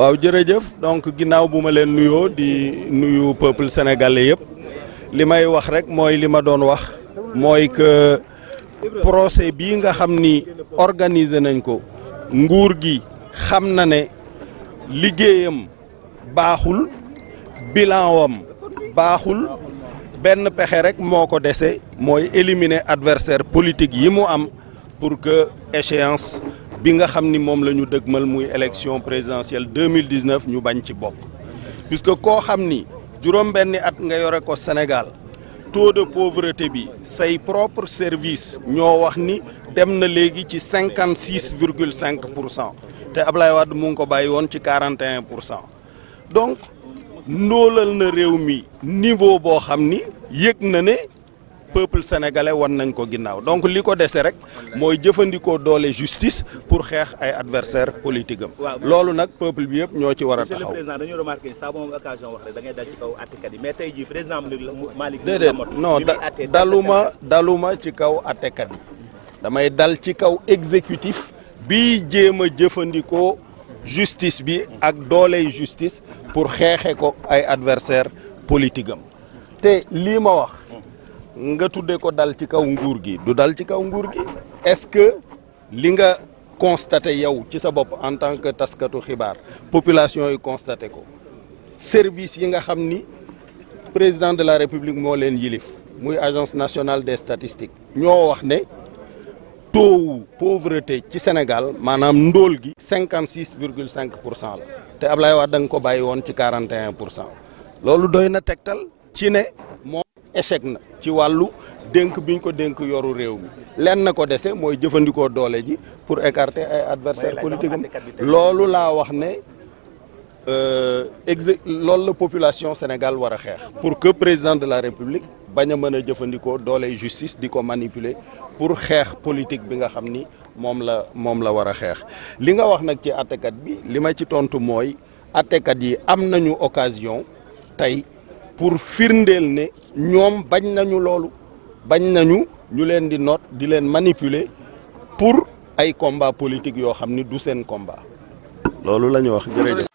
waaw jërëjëf donc ginnaaw bu ma leen nuyoo di nuyu peuple sénégalais yëpp li may wax rek mooy li ma doon wax mooy que procès bii nga xam ni organiser nañ ko nguur gi xam na ne liggéeyam baaxul bilan wam baaxul benn pexe rek moo ko dese mooy éliminer adversaire politique yi mu am pour que échéance bi nga xam ni moom la ñu dëgmal muy élection présidentielle 2019 ñu bañ ci bokk puisque koo xam ni juróom-benni at nga yore ko Sénégal taux de pauvreté bi say propre service ñoo wax ni dem na léegi ci 56,5% te Ablaye Wade mu ngi ko bàyyi woon ci 41%. donc ndóolal na réew mi niveau boo xam ni yëg na ne peuple sénégalais wan nañ ko ginnaaw donc li ko dese rek mooy jëfandikoo doole justice pour xeex ay adversaire politique am loolu nag peuple bi yëpp ñoo ci war a taxaw. monsieur le président dañoo remarqué saa moom occasion wax rek da ngay dal ci kaw àttekat yi mais tey jii président Malick déedéet non daluma ci kaw àttekat yi damay dal ci kaw exécutif bi jéem a jëfandikoo justice bi ak dooley justice pour xeexe ko ay adversaire politique am te lii ma wax nga tuddee ko dal ci kaw nguur gi du dal ci kaw nguur gi est-ce que li nga constaté yow ci sa bopp en tant que taskatu xibaar population yi constaté ko service yi nga xam ni président de la république moo leen yilif muy agence nationale des statistiques ñoo wax ne taux wu pauvreté ci Sénégal maanaam ndóol gi 56,5% la te Ablaye Wade da nga ko bàyyi woon ci 41%. loolu doy na tegtal ci ne moom échec na ci wàllu dénk biñ ko dénk yoru réew mi lenn na ko dese mooy jëfandikoo doole ji pour écarter ay adversaires politiques am loolu laa wax ne loolu la population Sénégal war a xeex pour que président de la République bañ a mën a jëfandikoo doole justice di ko manipuler pour xeex politique bi nga xam ni moom la war a xeex li nga wax nag ci àttekat bi li ma ci tontu mooy àttekat yi am nañu occasion tey pour firndeel ne ñoom bañ nañu loolu bañ nañu ñu leen di noot di leen manipuler pour ay combat politique yoo xam ni du seen combat loolu la ñu wax jërëjëf